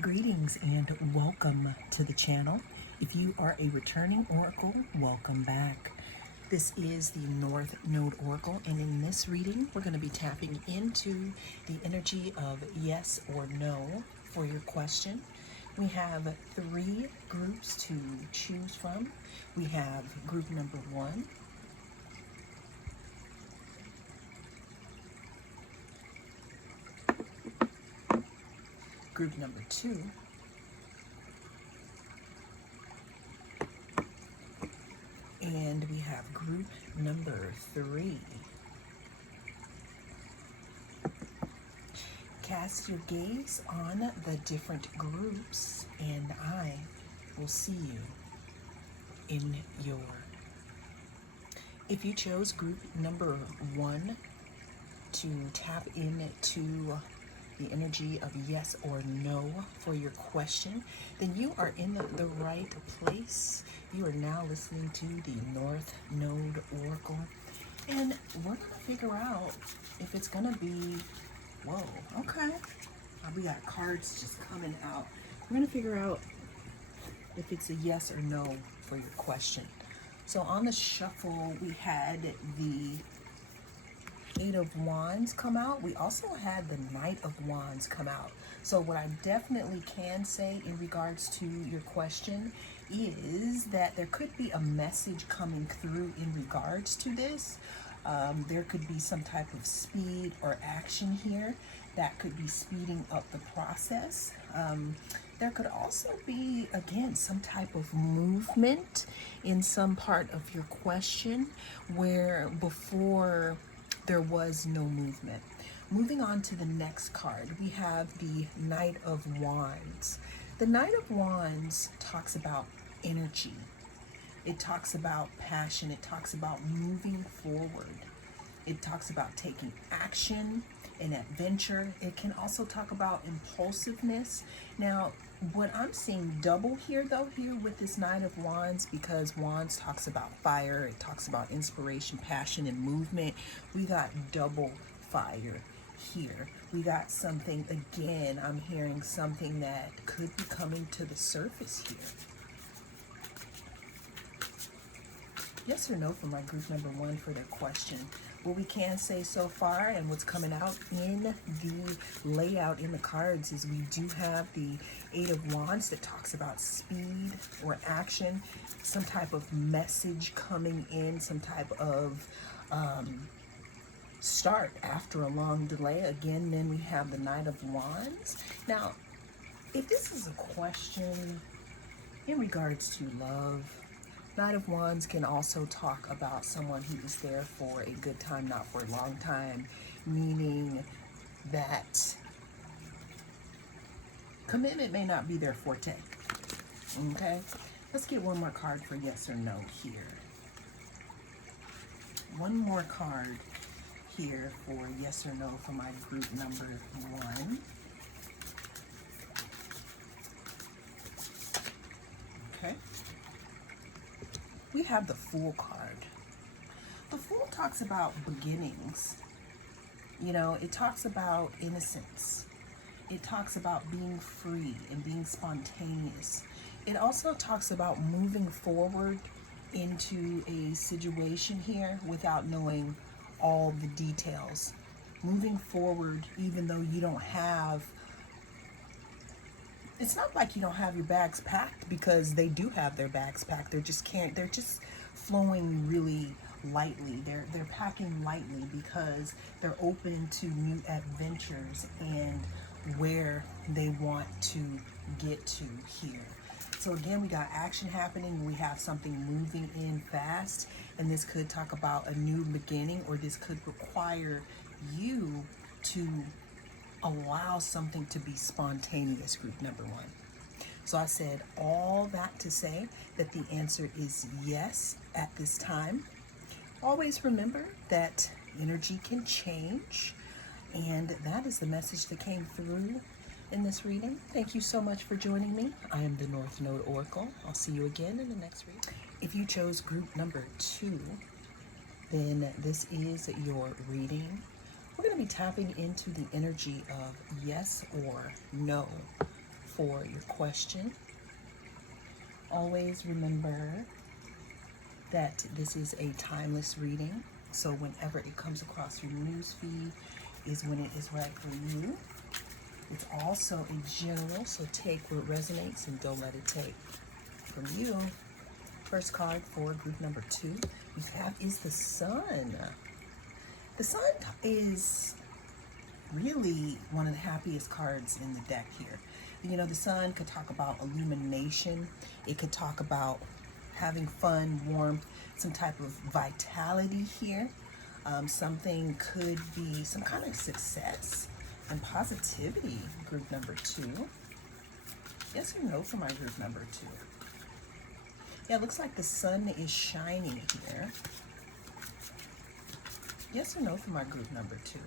Greetings and welcome to the channel. If you are a returning oracle, welcome back. This is the North Node Oracle, and in this reading, we're going to be tapping into the energy of yes or no for your question. We have three groups to choose from. We have group number one, group number two, and we have group number three. Cast your gaze on the different groups, and I will see you in your. If you chose group number one to tap into the energy of yes or no for your question, then you are in the right place. You are now listening to the North Node Oracle, and we're going to figure out if it's going to be, whoa, okay. We got cards just coming out. We're going to figure out if it's a yes or no for your question. So on the shuffle, we had the Eight of Wands come out. We also had the Knight of Wands come out. So what I definitely can say in regards to your question is that there could be a message coming through in regards to this. There could be some type of speed or action here that could be speeding up the process. There could also be, again, some type of movement in some part of your question where before there was no movement. Moving on to the next card, we have the Knight of Wands. The Knight of Wands talks about energy. It talks about passion. It talks about moving forward. It talks about taking action and adventure. It can also talk about impulsiveness. Now, what I'm seeing double here, though, here with this Knight of Wands, because Wands talks about fire, it talks about inspiration, passion, and movement. We got double fire here. We got something, again, I'm hearing something that could be coming to the surface here. Yes or no for my group number one for their question. What we can say so far and what's coming out in the layout in the cards is we do have the Eight of Wands that talks about speed or action, some type of message coming in, some type of start after a long delay. Again, then we have the Knight of Wands. Now, if this is a question in regards to love, Knight of Wands can also talk about someone who is there for a good time, not for a long time, meaning that commitment may not be their forte. Okay? Let's get one more card for yes or no here. One more card here for yes or no for my group number one. Okay. We have the Fool card. The Fool talks about beginnings. You know, it talks about innocence. It talks about being free and being spontaneous. It also talks about moving forward into a situation here without knowing all the details. Moving forward even though you don't have, it's not like you don't have your bags packed, because they do have their bags packed. They're just flowing really lightly. They're packing lightly because they're open to new adventures and where they want to get to here. So again, we got action happening. We have something moving in fast, and this could talk about a new beginning, or this could require you to allow something to be spontaneous, group number one. So I said all that to say that the answer is yes at this time. Always remember that energy can change, and that is the message that came through in this reading. Thank you so much for joining me. I am the North Node Oracle. I'll see you again in the next reading. If you chose group number two, then this is your reading. We're going to be tapping into the energy of yes or no for your question. Always remember that this is a timeless reading, so whenever it comes across your news feed is when it is right for you. It's also a general, so take what resonates and don't let it take from you. First card for group number 2 we have is the Sun. The Sun is really one of the happiest cards in the deck here. You know, the Sun could talk about illumination. It could talk about having fun, warmth, some type of vitality here. Something could be some kind of success and positivity, group number 2. Yes or no for my group number 2? Yeah, it looks like the sun is shining here. Yes or no for my group number 2?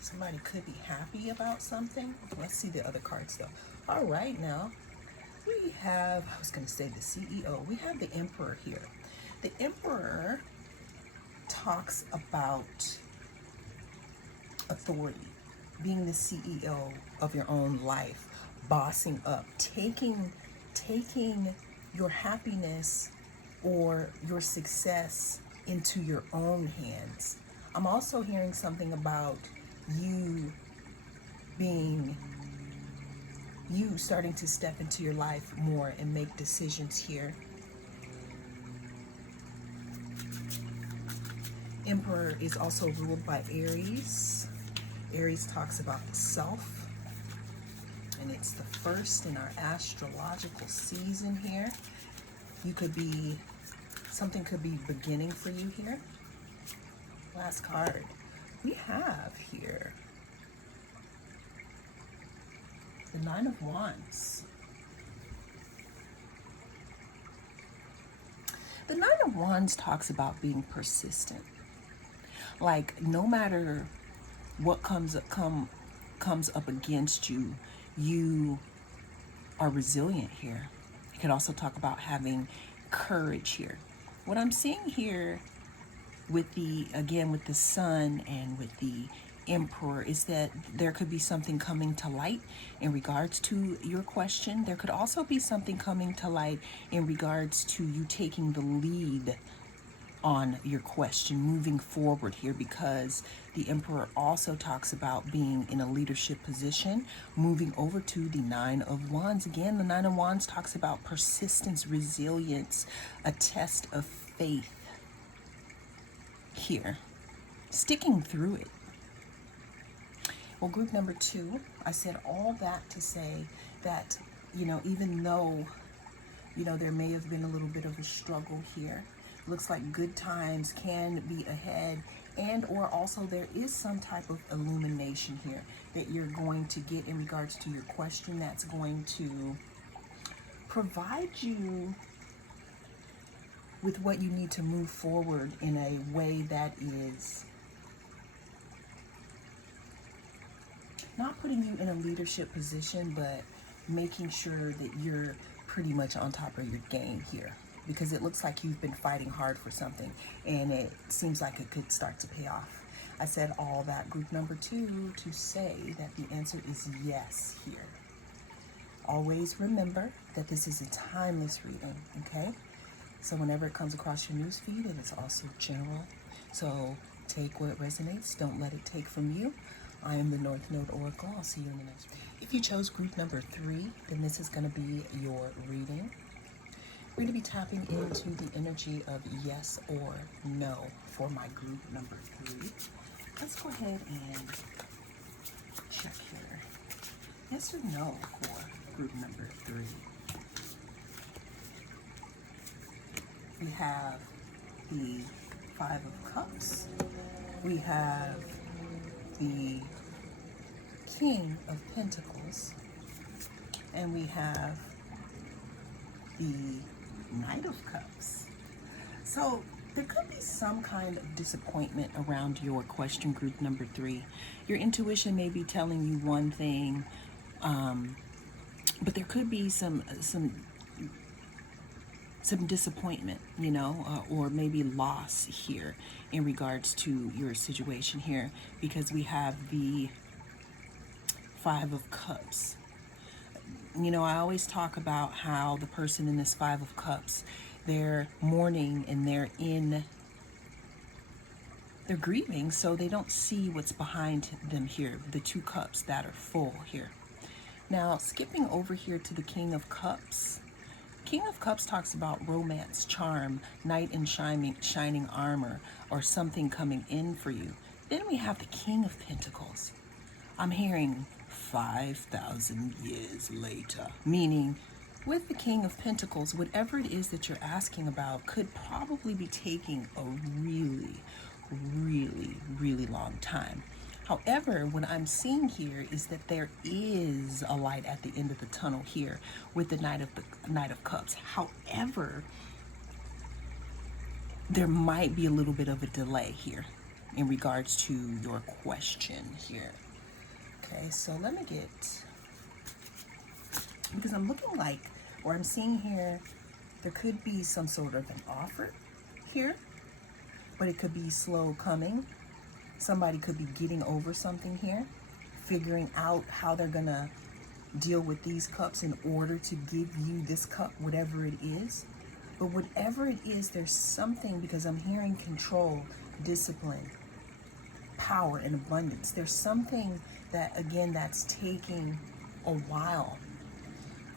Somebody could be happy about something. Let's see the other cards though. All right, now we have, I was going to say the CEO. We have the Emperor here. The Emperor talks about authority, being the CEO of your own life, bossing up, taking your happiness or your success into your own hands. I'm also hearing something about you starting to step into your life more and make decisions here. Emperor is also ruled by Aries. Aries talks about the self, and it's the first in our astrological season here. Something could be beginning for you here. Last card we have here, the Nine of Wands. The Nine of Wands talks about being persistent. Like, no matter what comes up against you, you are resilient here. It could also talk about having courage here. What I'm seeing here with the Sun and with the Emperor is that there could be something coming to light in regards to your question. There could also be something coming to light in regards to you taking the lead on your question, moving forward here, because the Emperor also talks about being in a leadership position. Moving over to the Nine of Wands. Again, the Nine of Wands talks about persistence, resilience, a test of faith here, sticking through it. Well, group number 2, I said all that to say that, even though, there may have been a little bit of a struggle here, looks like good times can be ahead, and or also there is some type of illumination here that you're going to get in regards to your question that's going to provide you with what you need to move forward in a way that is not putting you in a leadership position, but making sure that you're pretty much on top of your game here, because it looks like you've been fighting hard for something and it seems like it could start to pay off. I said all that, group number 2, to say that the answer is yes here. Always remember that this is a timeless reading, okay? So whenever it comes across your news feed, it is also general. So take what resonates, don't let it take from you. I am the North Node Oracle. I'll see you in the next one. If you chose group number 3, then this is going to be your reading. We're going to be tapping into the energy of yes or no for my group number 3. Let's go ahead and check here. Yes or no for group number 3. We have the Five of Cups. We have the King of Pentacles. And we have the Knight of Cups. So there could be some kind of disappointment around your question, group number 3. Your intuition may be telling you one thing, but there could be some disappointment, or maybe loss here in regards to your situation here, because we have the Five of Cups. You know, I always talk about how the person in this Five of Cups, they're mourning and they're grieving, so they don't see what's behind them here, the two cups that are full here. Now, skipping over here to the King of Cups. King of Cups talks about romance, charm, knight in shining armor, or something coming in for you. Then we have the King of Pentacles. I'm hearing 5,000 years later, meaning with the King of Pentacles, whatever it is that you're asking about could probably be taking a really, really, really long time. However, what I'm seeing here is that there is a light at the end of the tunnel here with the Knight of Cups. However, there might be a little bit of a delay here in regards to your question here. Okay, so let me get, because I'm looking like, or I'm seeing here, there could be some sort of an offer here, but it could be slow coming. Somebody could be getting over something here, figuring out how they're gonna deal with these cups in order to give you this cup, whatever it is. But whatever it is, there's something, because I'm hearing control, discipline, power, and abundance. There's something that, again, that's taking a while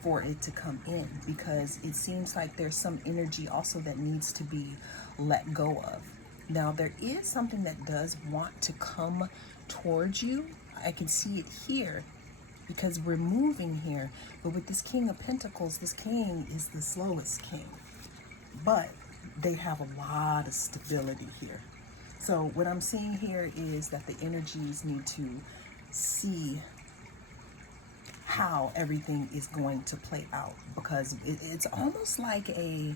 for it to come in, because it seems like there's some energy also that needs to be let go of. Now, there is something that does want to come towards you. I can see it here because we're moving here. But with this King of Pentacles, this king is the slowest king. But they have a lot of stability here. So what I'm seeing here is that the energies need to see how everything is going to play out, because it's almost like a,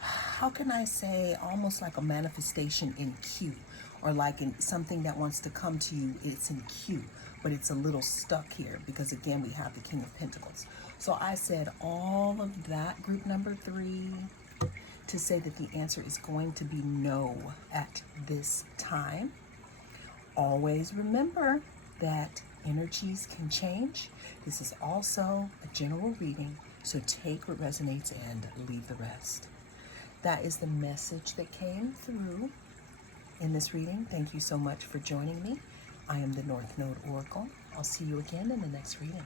how can I say, almost like a manifestation in queue, or like in something that wants to come to you, it's in queue, but it's a little stuck here because, again, we have the King of Pentacles. So I said all of that, group number 3, to say that the answer is going to be no at this time. Always remember that energies can change. This is also a general reading, so take what resonates and leave the rest. That is the message that came through in this reading. Thank you so much for joining me. I am the North Node Oracle. I'll see you again in the next reading.